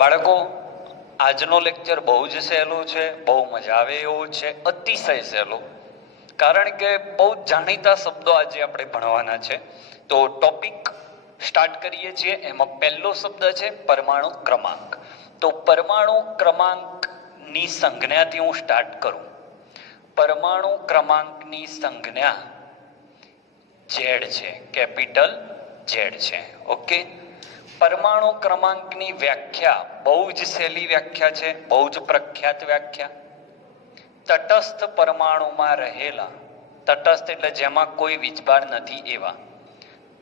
બાળકો, આજનો લેક્ચર બહુ જ સહેલું છે, બહુ મજા આવે એવું છે, અતિશય સહેલું, કારણ કે બહુ જાણીતા શબ્દો આજે આપણે ભણવાના છે. તો ટોપિક સ્ટાર્ટ કરીએ છીએ. એમાં પહેલો શબ્દ છે પરમાણુ ક્રમાંક. તો પરમાણુ ક્રમાંકની સંજ્ઞાથી હું સ્ટાર્ટ કરું. પરમાણુ ક્રમાંકની સંજ્ઞા ઝેડ છે, કેપિટલ ઝેડ છે. ઓકે, પરમાણુ ક્રમાંકની વ્યાખ્યા બહુ જ સહેલી વ્યાખ્યા છે, બહુ જ પ્રખ્યાત વ્યાખ્યા. તટસ્થ પરમાણુમાં રહેલા, તટસ્થ એટલે જેમાં કોઈ વીજભાર નથી એવા,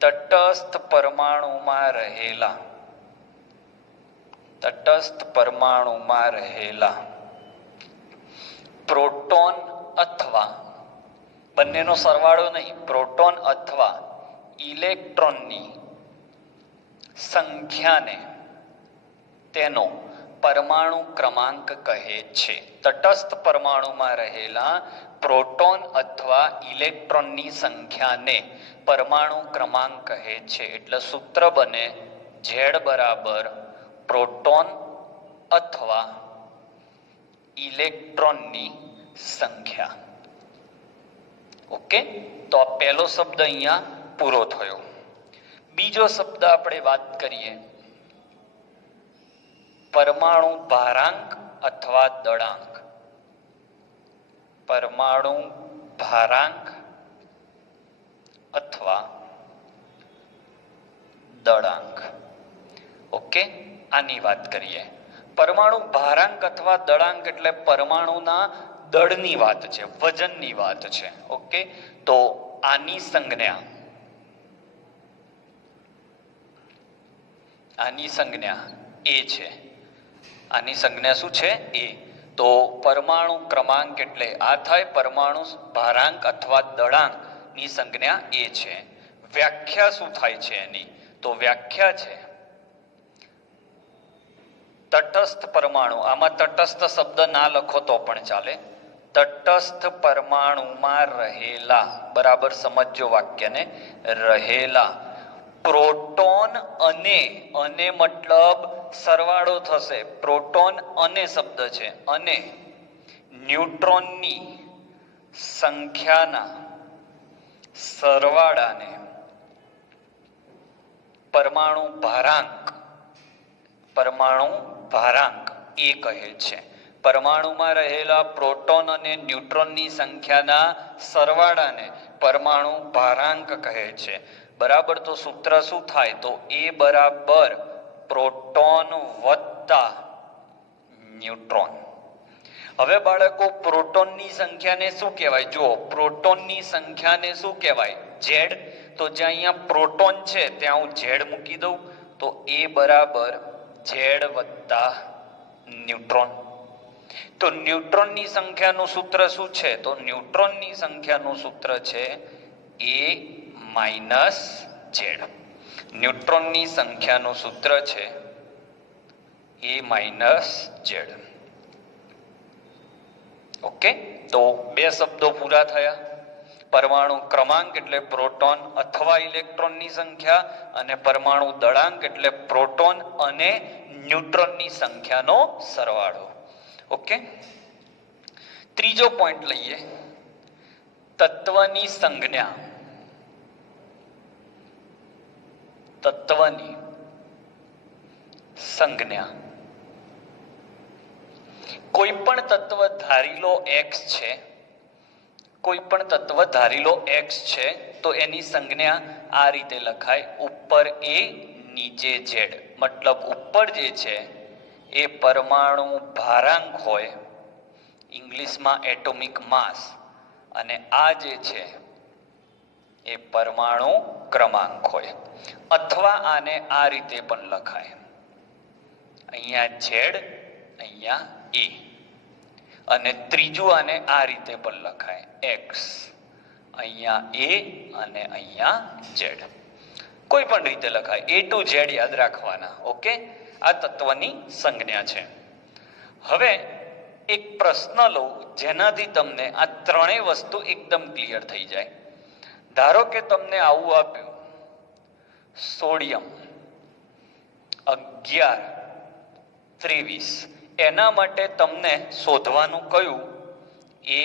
તટસ્થ પરમાણુમાં રહેલા, તટસ્થ પરમાણુમાં રહેલા પ્રોટોન અથવા, બંનેનો સરવાળો નહીં, પ્રોટોન અથવા ઇલેક્ટ્રોનની સંખ્યાને તેનો પરમાણુ ક્રમાંક કહે છે. તટસ્થ પરમાણુમાં રહેલા પ્રોટોન અથવા ઇલેક્ટ્રોનની સંખ્યાને પરમાણુ ક્રમાંક કહે છે. એટલે સૂત્ર બને ઝેડ બરાબર પ્રોટોન અથવા ઇલેક્ટ્રોનની સંખ્યા. ઓકે, તો આ પહેલો શબ્દ અહીંયા પૂરો થયો. બીજો શબ્દ આપણે વાત કરીએ, પરમાણુ ભારાંક અથવા દળાંક. પરમાણુ ભારાંક અથવા દળાંક. ઓકે, આની વાત કરીએ. પરમાણુ ભારાંક અથવા દળાંક એટલે પરમાણુના દળની વાત છે, વજનની વાત છે. ઓકે, તો આની સંજ્ઞા, આની સંજ્ઞા એ છે. આની સંજ્ઞા શું છે? એ. તો પરમાણુ ક્રમાંક એટલે આ થાય, પરમાણુ ભારાંક અથવા દળાંક ની સંજ્ઞા એ છે. વ્યાખ્યા શું થાય છે એની? તો વ્યાખ્યા છે તટસ્થ પરમાણુ. આમાં તટસ્થ શબ્દ ના લખો તો પણ ચાલે. તટસ્થ પરમાણુમાં રહેલા, બરાબર સમજો વાક્યને, રહેલા પ્રોટોન અને, અને મતલબ સરવાળો થશે, પ્રોટોન અને શબ્દ છે, અને ન્યુટ્રોનની સંખ્યાના સરવાળાને પરમાણુ ભારાંક, પરમાણુ ભારાંક એ કહે છે. પરમાણુમાં રહેલા પ્રોટોન અને ન્યુટ્રોનની સંખ્યાના સરવાળાને પરમાણુ ભારાંક કહે છે. બરાબર, તો સૂત્ર શું થાય? તો એ બરાબર પ્રોટોન વત્તા ન્યુટ્રોન. હવે બાળકો, પ્રોટોનની સંખ્યાને શું કહેવાય? જુઓ, પ્રોટોનની સંખ્યાને શું કહેવાય? ઝેડ. તો જ્યાં અહીંયા પ્રોટોન છે ત્યાં હું ઝેડ મૂકી દઉં, તો એ બરાબર ઝેડ વત્તા ન્યુટ્રોન. તો ન્યુટ્રોનની સંખ્યાનું સૂત્ર શું છે? તો ન્યુટ્રોનની સંખ્યાનું સૂત્ર છે એ માઇનસ ઝેડ. ન્યુટ્રોનની સંખ્યાનું સૂત્ર છે એ માઇનસ ઝેડ. ઓકે, તો બે શબ્દો પૂરા થયા. પરમાણુ ક્રમાંક એટલે પ્રોટોન અથવા ઇલેક્ટ્રોનની સંખ્યા, અને પરમાણુ દળાંક એટલે પ્રોટોન અને ન્યુટ્રોનની સંખ્યાનો સરવાળો. ઓકે, ત્રીજો પોઈન્ટ લઈએ, તત્વની સંજ્ઞા. તત્વની સંજ્ઞા. કોઈ પણ તત્વ ધારી લો એક્સ છે, કોઈ પણ તત્વ ધારી લો એક્સ છે, તો એની સંજ્ઞા આ રીતે લખાય, ઉપર એ નીચે ઝેડ. મતલબ ઉપર જે છે એ પરમાણુ ભારાંક હોય, ઇંગ્લિશમાં એટોમિક માસ, અને આ જે છે એ પરમાણુ ક્રમાંક હોય. અથવા આને આ રીતે પણ લખાય, અહીંયા ઝેડ, અહીંયા એ, અને ત્રીજું આને આ રીતે પણ લખાય, એક્સ, અહીંયા એ અને અહીંયા ઝેડ. કોઈ પણ રીતે લખાય, એ ટુ ઝેડ યાદ રાખવાના. ઓકે, આ તત્વની સંજ્ઞા છે. હવે એક પ્રશ્ન લઉં જેનાથી તમને આ ત્રણેય વસ્તુ એકદમ ક્લિયર થઈ જાય. ધારો કે તમને આવું આપ્યું, સોડિયમ 11 23. એના માટે તમને શોધવાનું કયું? એ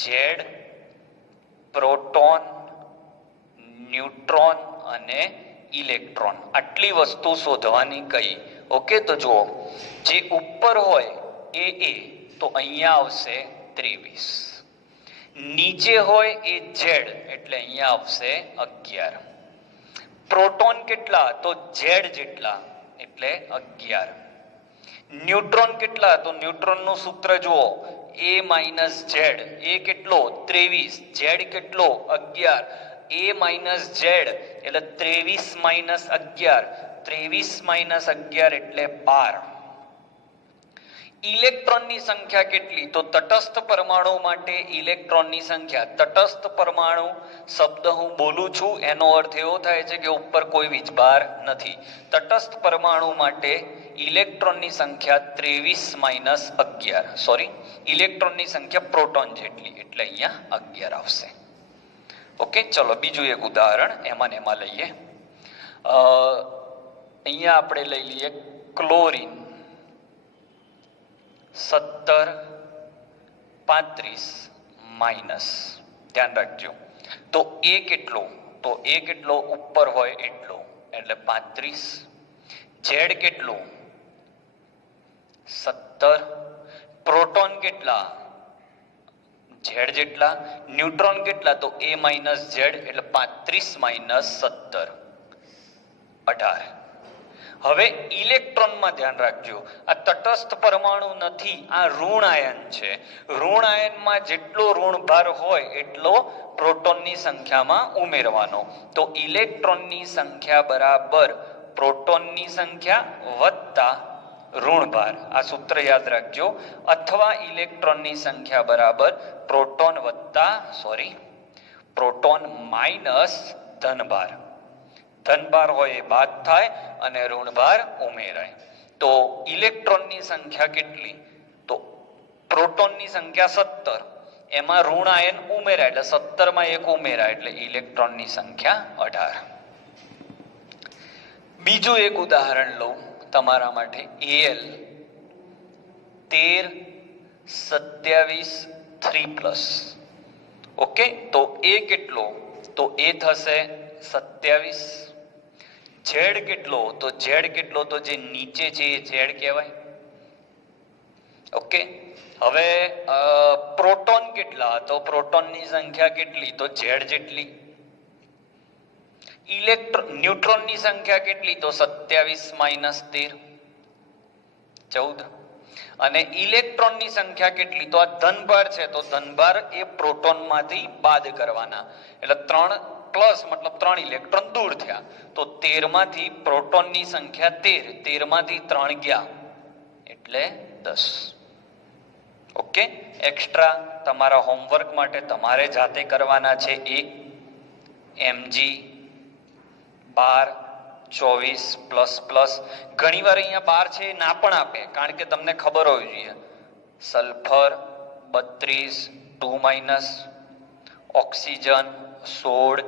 ઝેડ, પ્રોટોન, ન્યુટ્રોન અને ઇલેક્ટ્રોન. આટલી વસ્તુ શોધવાની કઈ? ઓકે, તો જુઓ, જે ઉપર હોય એ તો અહીંયા આવશે 23. નીચે હોય એ ઝેડ એટલે અહીંયા આવશે 11. પ્રોટોન કેટલા? તો ઝેડ જેટલા એટલે 11. ન્યુટ્રોન કેટલા? તો ન્યુટ્રોન નું સૂત્ર જુઓ, a માઇનસ ઝેડ. એ કેટલો? 23. ઝેડ કેટલો? 11. a માઇનસ ઝેડ એટલે 23 માઇનસ 11. 23 માઇનસ 11 એટલે 12. ઇલેક્ટ્રોનની સંખ્યા કેટલી? તો તટસ્થ પરમાણુ માટે ઇલેક્ટ્રોનની સંખ્યા. તટસ્થ પરમાણુ શબ્દ હું બોલું છું એનો અર્થ એવો થાય છે કે ઉપર કોઈ વીજભાર નથી. તટસ્થ પરમાણુ માટે ઇલેક્ટ્રોનની સંખ્યા 23 માઇનસ 11. સોરી, ઇલેક્ટ્રોનની સંખ્યા પ્રોટોન જેટલી એટલે અહીંયા 11 આવશે. ઓકે, ચલો બીજું એક ઉદાહરણ એમાં લઈએ. અહીંયા આપણે લઈ લઈએ ક્લોરીન 17 35 માઇનસ. ધ્યાન રાખજો. તો એ કેટલો? તો એ કેટલો? ઉપર હોય એટલો એટલે 35. ઝેડ કેટલો? 17. પ્રોટોન કેટલા? ઝેડ જેટલા. ન્યુટ્રોન કેટલા? તો a માઇનસ ઝેડ એટલે 35 માઇનસ 17 18. હવે ઇલેક્ટ્રોનમાં ધ્યાન રાખજો, આ તટસ્થ પરમાણુ નથી, આ ઋણ આયન છે. ઋણ આયનમાં જેટલો ઋણ ભાર હોય એટલો પ્રોટોનની સંખ્યામાં ઉમેરવાનો. તો ઇલેક્ટ્રોનની સંખ્યા બરાબર પ્રોટોનની સંખ્યા વત્તા ઋણ ભાર. આ સૂત્ર યાદ રાખજો. અથવા ઇલેક્ટ્રોનની સંખ્યા બરાબર પ્રોટોન માઇનસ ધનભાર. ધનભાર હોય એ બાદ થાય અને ઋણભાર ઉમેરાય. તો ઇલેક્ટ્રોનની સંખ્યા કેટલી? તો પ્રોટોનની સંખ્યા 17, એમાં ઋણ આયન ઉમેરાય એટલે 17 માં 1 ઉમેરાય એટલે ઇલેક્ટ્રોનની સંખ્યા 18. બીજું એક ઉદાહરણ લઉં તમારા માટે. Al 13 27 3+. ઓકે, તો એ કેટલો? તો એ થશે 27. ઝેડ કેટલો? તો ઝેડ કેટલો? તો જે નીચે છે એ ઝેડ કહેવાય. ઓકે, હવે પ્રોટોન કેટલા? તો પ્રોટોનની સંખ્યા કેટલી? તો ઝેડ જેટલી. ન્યુટ્રોનની સંખ્યા કેટલી? તો 27 માઇનસ 13 14. અને ઇલેક્ટ્રોનની સંખ્યા કેટલી? તો આ ધનભાર છે, તો ધનભાર એ પ્રોટોનમાંથી બાદ કરવાના એટલે 3 પ્લસ મતલબ 3 ઇલેક્ટ્રોન દૂર થયા. તો 13 માંથી પ્રોટોનની સંખ્યા 13 માંથી 3 ગયા એટલે 10. ઓકે, એક્સ્ટ્રા તમારા હોમવર્ક માટે તમારે જાતે કરવાના છે. mg 12 24++. ઘણીવાર અહીંયા 12 છે ના પણ આપે, કારણ કે તમને ખબર હોવી જોઈએ. Sulphur 32 2-, oxygen 16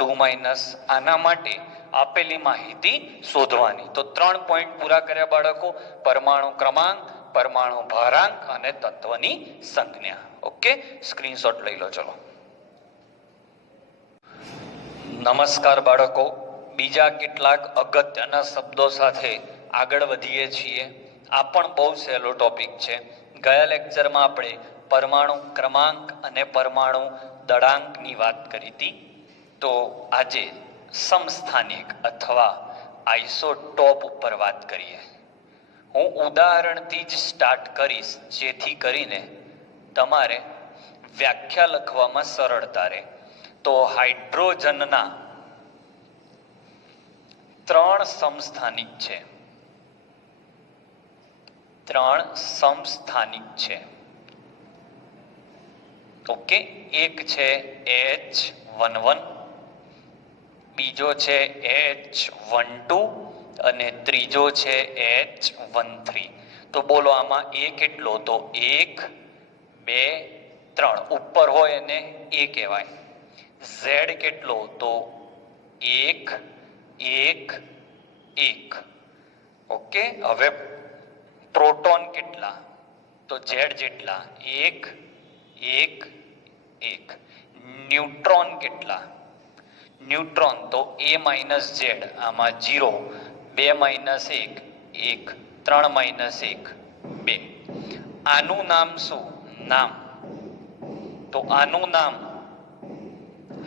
2-. આના માટે આપેલી માહિતી શોધવાની. તો 3 પોઈન્ટ પૂરા કર્યા બાળકો. પરમાણુ ક્રમાંક, પરમાણુ ભારાંક અને તત્વની સંજ્ઞા. ઓકે, સ્ક્રીનશોટ લઈ લો. ચલો, નમસ્કાર બાળકો. બીજા કેટલાક અગત્યના શબ્દો સાથે આગળ વધીએ છીએ. આ પણ બહુ સહેલો ટોપિક છે. ગયા લેક્ચરમાં આપણે પરમાણુ ક્રમાંક અને પરમાણુ દળાંકની વાત કરી હતી. તો આજે સમસ્થાનિક અથવા આઇસોટોપ ઉપર વાત કરીએ. હું ઉદાહરણથી જ સ્ટાર્ટ કરીશ, જેથી કરીને તમારે વ્યાખ્યા લખવામાં સરળતા રહે. તો હાઇડ્રોજનના 3 સમસ્થાનિક છે. 3 સમસ્થાનિક છે. ઓકે, એક છે H11, બીજો છે H12 અને ત્રીજો છે H13. તો બોલો આમાં એ કેટલો? તો 1 2 3. ઉપર હોય એને એ કહેવાય. Z કેટલો? તો 1 1 1. ઓકે, હવે પ્રોટોન કેટલા? તો ઝેડ જેટલા, 1 1 1. ન્યુટ્રોન કેટલા? ન્યુટ્રોન તો a માઇનસ ઝેડ, આમાં 0, 2 માઇનસ 1 1, 3 માઇનસ 1 2. આનું નામ શું? નામ તો આનું નામ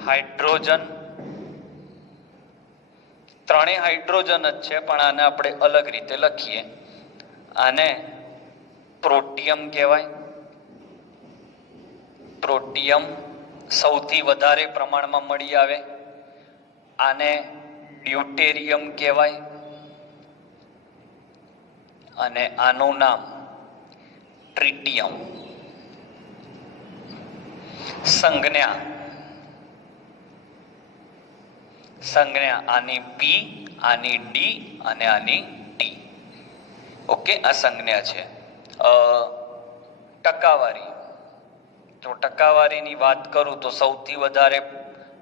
હાઇડ્રોજન. ત્રણેય હાઇડ્રોજન જ છે, પણ આને આપણે અલગ રીતે લખીએ. આને પ્રોટિયમ કહેવાય. પ્રોટિયમ સૌથી વધારે પ્રમાણમાં મળી આવે. આને ડ્યુટેરિયમ કહેવાય. અને આનું નામ ટ્રિટિયમ. સંજ્ઞા આની પી, આની ડી અને આની ટી. ઓકે, આ સંજ્ઞા છે. ટકાવારી, તો ટકાવારીની વાત કરું તો સૌથી વધારે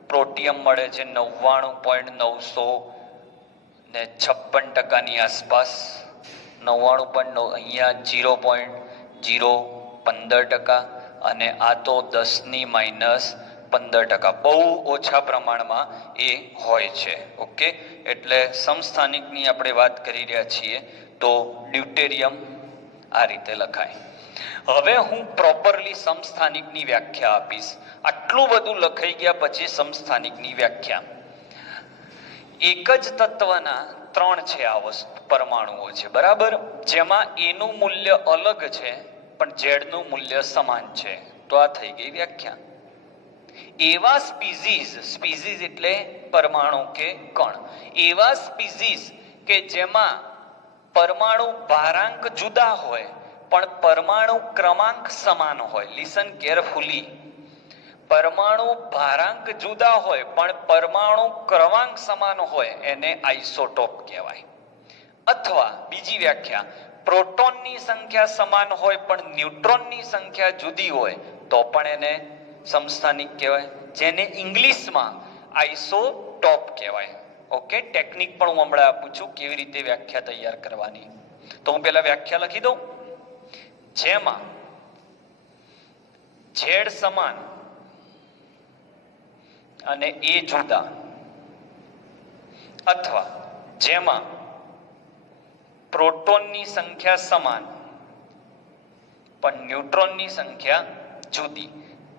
પ્રોટિયમ મળે છે 99.956% આસપાસ. 99.9, અહીંયા 0.015%, અને આ તો 10⁻15%. બહુ ઓછા પ્રમાણમાં એ હોય છે. ઓકે, એટલે સમસ્થાનિકની આપણે વાત કરી રહ્યા છીએ તો ડ્યુટેરિયમ આ રીતે લખાય. હવે હું પ્રોપરલી સમસ્થાનિકની વ્યાખ્યા આપીશ. આટલું બધું લખાઈ ગયા પછી સમસ્થાનિકની વ્યાખ્યા. એક જ તત્વના 3 છે આ પરમાણુઓ છે, બરાબર? જેમાં એનું મૂલ્ય અલગ છે પણ ઝેડનું મૂલ્ય સમાન છે. તો આ થઈ ગઈ વ્યાખ્યા. એવા સ્પીસીઝ એટલે પરમાણુ કે કણ, એવા સ્પીસીઝ કે જેમાં પરમાણુ ભારાંક જુદા હોય પણ પરમાણુ ક્રમાંક સમાન હોય. Listen carefully. પરમાણુ ભારાંક જુદા હોય પણ પરમાણુ ક્રમાંક સમાન હોય એને આઇસોટોપ કહેવાય. અથવા બીજી વ્યાખ્યા, પ્રોટોનની સંખ્યા સમાન હોય પણ ન્યુટ્રોનની સંખ્યા જુદી હોય તો પણ એને સમસ્થાનિક કહેવાય, જેને ઇંગ્લિશમાં આઇસોટોપ કહેવાય. ઓકે, ટેકનિક પણ હું હમણાં આપું છું કેવી રીતે વ્યાખ્યા તૈયાર કરવાની. તો હું પહેલા વ્યાખ્યા લખી દઉં. જેમાં ઝેડ સમાન અને એ જુદા, અથવા જેમાં પ્રોટોનની સંખ્યા સમાન પણ ન્યુટ્રોનની સંખ્યા જુદી,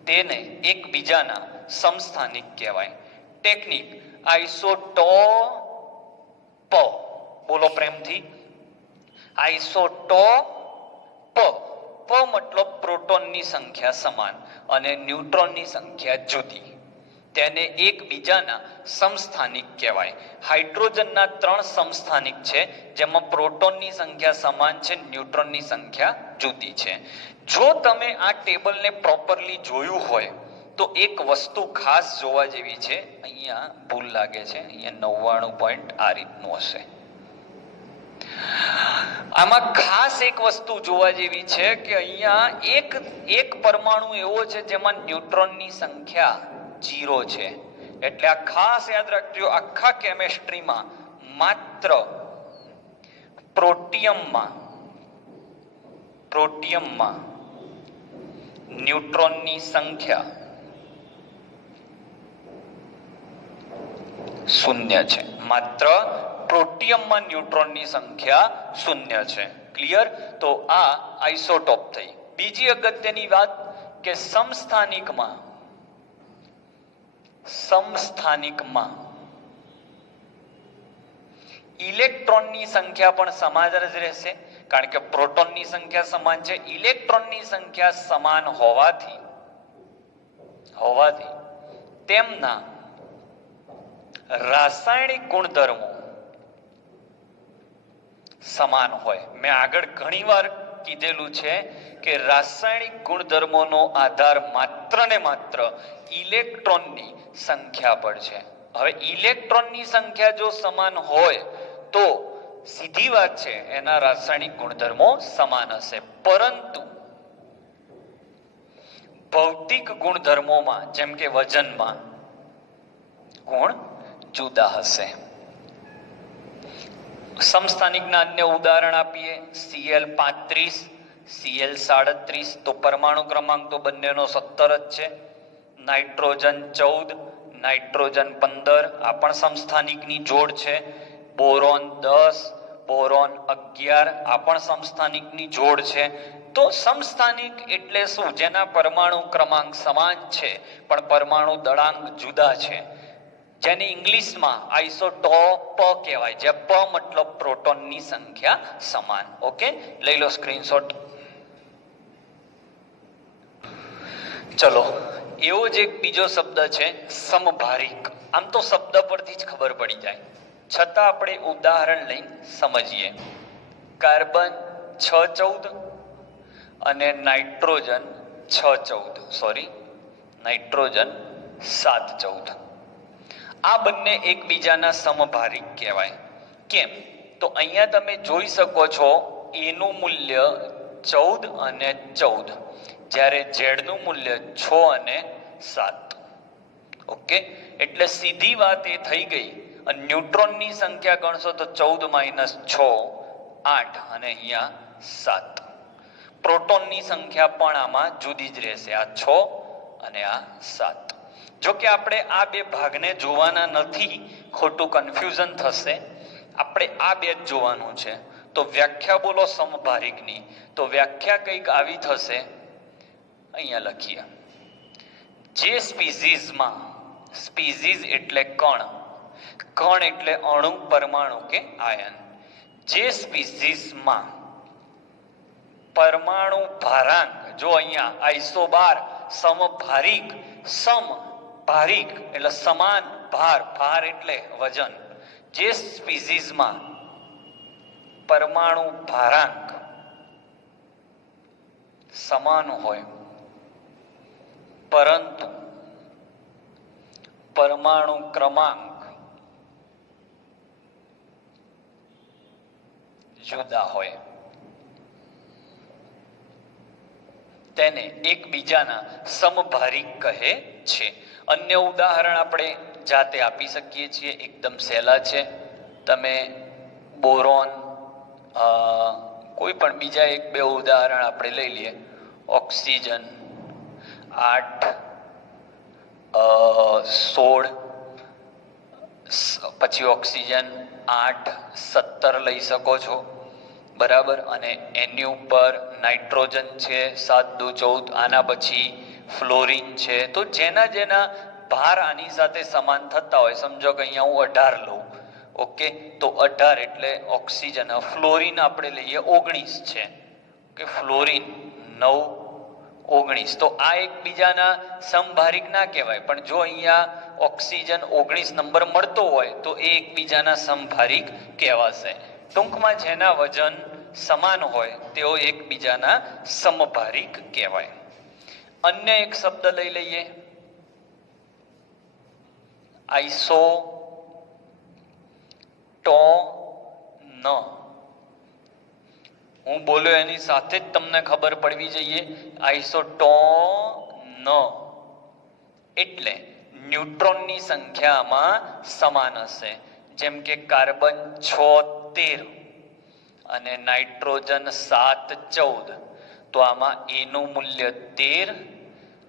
તેને એકબીજાના સમસ્થાનિક કહેવાય. Technique isotope. બોલો પ્રેમથી. આઇસોટોપ. પ મતલબ પ્રોટોનની સંખ્યા સમાન અને ન્યુટ્રોનની સંખ્યા જુદી, તેને એકબીજાના સમસ્થાનિક કહેવાય. હાઇડ્રોજનના 3 સમસ્થાનિક છે, જેમાં પ્રોટોનની સંખ્યા સમાન છે, ન્યુટ્રોનની સંખ્યા જુદી છે. જો તમે આ ટેબલને પ્રોપરલી જોયું હોય તો એક વસ્તુ ખાસ જોવા જેવી છે. અહીંયા ભૂલ લાગે છે, અહીંયા 99 આ રીતનું હશે. આમાં ખાસ એક વસ્તુ જોવા જેવી છે કે અહીંયા એક પરમાણુ એવો છે જેમાં ન્યુટ્રોનની સંખ્યા 0 છે. એટલે આ ખાસ યાદ રાખજો, આખા કેમેસ્ટ્રીમાં માત્ર પ્રોટિયમમાં ન્યુટ્રોનની સંખ્યા 0 છે. માત્ર પ્રોટિયમમાં ન્યુટ્રોનની સંખ્યા 0 છે. ક્લિયર? તો આ આઇસોટોપ થઈ. બીજી અગત્યની વાત કે સમસ્થાનિકમાં ઇલેક્ટ્રોનની સંખ્યા પણ સમાન જ રહેશે, કારણ કે પ્રોટોનની સંખ્યા સમાન છે. ઇલેક્ટ્રોનની સંખ્યા સમાન હોવાથી તેમના રાસાયણિક ગુણધર્મો સમાન હોય. મેં આગળ ઘણીવાર કીધેલું છે કે રાસાયણિક ગુણધર્મોનો આધાર માત્ર ને માત્ર ઇલેક્ટ્રોનની સંખ્યા પર છે. હવે ઇલેક્ટ્રોનની સંખ્યા જો સમાન હોય તો સીધી વાત છે એના રાસાયણિક ગુણધર્મો સમાન હશે, પરંતુ ભૌતિક ગુણધર્મોમાં જેમ કે વજનમાં ગુણ જુદા હશે. સમસ્થાનિકના અન્ય ઉદાહરણ આપીએ. Cl35 Cl37, તો પરમાણુ ક્રમાંક તો બંનેનો 17 જ છે. નાઇટ્રોજન 14 નાઇટ્રોજન 15, આ પણ સમસ્થાનિકની જોડ છે. બોરોન 10 બોરોન 11, આ પણ સમસ્થાનિકની જોડ છે. તો સમસ્થાનિક એટલે શું? જેના પરમાણુ ક્રમાંક સમાન છે પણ પરમાણુ દળાંક જુદા છે, જેને ઇંગ્લિશમાં આઇસોટોપ કહેવાય, જે પ મતલબ પ્રોટોનની સંખ્યા સમાન. ઓકે, લઈ લો સ્ક્રીનશોટ. ચલો, એવો જ એક બીજો શબ્દ છે સમભારિક. આમ તો શબ્દ પરથી જ ખબર પડી જાય, છતાં આપણે ઉદાહરણ લઈને સમજીએ. કાર્બન 614 અને નાઇટ્રોજન 614, નાઇટ્રોજન 714. આ બંને એકબીજાના સમભારિક કહેવાય. કેમ? તો અહીંયા તમે જોઈ શકો છો એનું મૂલ્ય 14 અને 14, જ્યારે ઝેડનું મૂલ્ય 6 અને 7. ઓકે, એટલે સીધી વાત એ થઈ ગઈ. ન્યુટ્રોનની સંખ્યા ગણશો તો 14 - 6 8 અને અહીંયા 7. પ્રોટોનની સંખ્યા પણ આમાં જુદી જ રહેશે, આ 6 અને આ 7. જો કે આપણે આ બે ભાગને જોવાના નથી, ખોટું કન્ફ્યુઝન થશે. આપણે આ બે જ જોવાનું છે. તો વ્યાખ્યા બોલો સમભારિકની, તો વ્યાખ્યા કંઈક આવી થશે. અહીંયા લખીએ. જે સ્પીસીઝમાં, સ્પીસીઝ એટલે કણ, કણ એટલે અણુ, પરમાણુ કે આયન. જે સ્પીસીઝમાં પરમાણુ ભારાંક, જો અહીંયા આઇસોબાર સમભારિક, સમભારિક એટલે સમાન ભાર, ભાર એટલે વજન. જે સ્પીસીઝમાં પરમાણુ ભારાંક સમાન હોય પરંતુ પરમાણુ ક્રમાંક જુદા હોય, તેને એકબીજાના સમભારિક કહે છે. અન્ય ઉદાહરણ આપણે જાતે આપી શકીએ છીએ, એકદમ સહેલા છે. તમે બોરોન, કોઈ પણ બીજા 1-2 ઉદાહરણ આપણે લઈ લઈએ. ઓક્સિજન 8 16, પછી ઓક્સિજન 8 17 લઈ શકો છો, બરાબર. અને એની ઉપર નાઇટ્રોજન છે 7 દુ 14, આના પછી ફ્લોરિન છે. તો જેના જેના ભાર આની સાથે સમાન થતા હોય, સમજો કે અહીંયા હું 18 લઉં. ઓકે, તો 18 એટલે ઓક્સિજન. ફ્લોરિન આપણે લઈએ 19 છે, કે ફ્લોરિન 9 19. તો આ એકબીજાના સમભારિક ના કહેવાય, પણ જો અહીંયા ઓક્સિજન 19 નંબર મળતો હોય તો એ એકબીજાના સમભારિક કહેવાશે. ટૂંકમાં જેના વજન સમાન હોય તેઓ એકબીજાના સમભારિક કહેવાય. અન્ય એક શબ્દ લઈ લઈએ, આઇસોટોન. હું બોલ્યો એની સાથે જ તમને ખબર પડવી જોઈએ. આઇસોટોન એટલે ન્યુટ્રોનની સંખ્યામાં સમાન હશે. જેમ કે કાર્બન 76 અને નાઇટ્રોજન 7 14, તો આમાં એનું મૂલ્ય 13,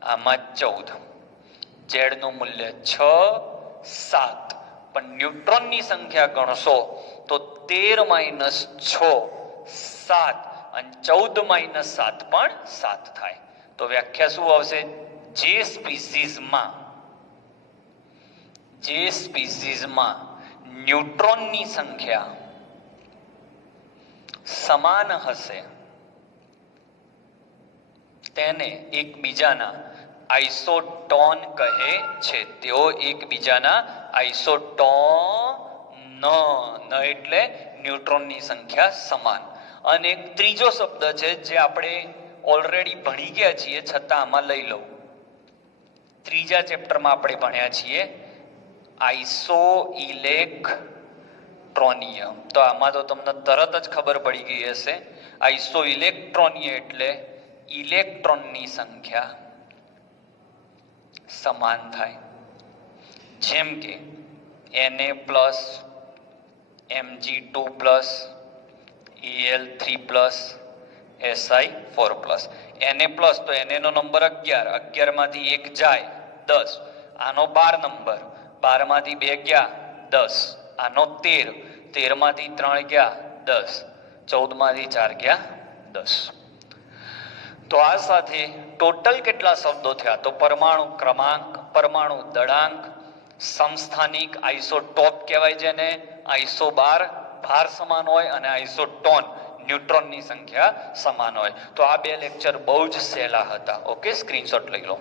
આમાં 14. ઝેડનું મૂલ્ય 6 7, પણ ન્યુટ્રોનની સંખ્યા ગણશો તો 13 - 6 7 અને 14 - 7 પણ 7 થાય. તો વ્યાખ્યા શું આવશે? જે સ્પીસીઝમાં ન્યુટ્રોનની સંખ્યા સમાન હશે તેને એકબીજાના આઇસોટોન કહે છે. તેઓ એકબીજાના આઇસોટોન, એટલે ન્યુટ્રોનની સંખ્યા સમાન. અને એક ત્રીજો શબ્દ છે જે આપણે ઓલરેડી ભણી ગયા છીએ, છતાં આમાં લઈ લઉં. ત્રીજા ચેપ્ટરમાં આપણે ભણ્યા છીએ આઇસો ઇલેક્ટ્રોનીય. તો આમાં તો તમને તરત જ ખબર પડી ગઈ હશે. આઇસો ઇલેક્ટ્રોનીય એટલે ઇલેક્ટ્રોનની સંખ્યા સમાન થાય. જેમ કે Na+, Mg2+, Al3+, Si4+. Na+ તો Na નો નંબર 11, 11 માંથી 1 જાય 10, આનો 12 નંબર, 12 માંથી 2 ગયા 10, આનો 13, 13 માંથી 3 ગયા 10, 14 માંથી 4 ગયા 10. તો આ સાથે ટોટલ કેટલા શબ્દો થયા? તો પરમાણુ ક્રમાંક, પરમાણુ દળાંક, સમસ્થાનિક આઇસોટોપ કહેવાય જેને, આઇસોબાર ભાર સમાન હોય અને આઇસોટોન ન્યુટ્રોનની સંખ્યા સમાન હોય. તો આ બે લેક્ચર બહુ જ સહેલા હતા. ઓકે, સ્ક્રીનશોટ લઈ લો.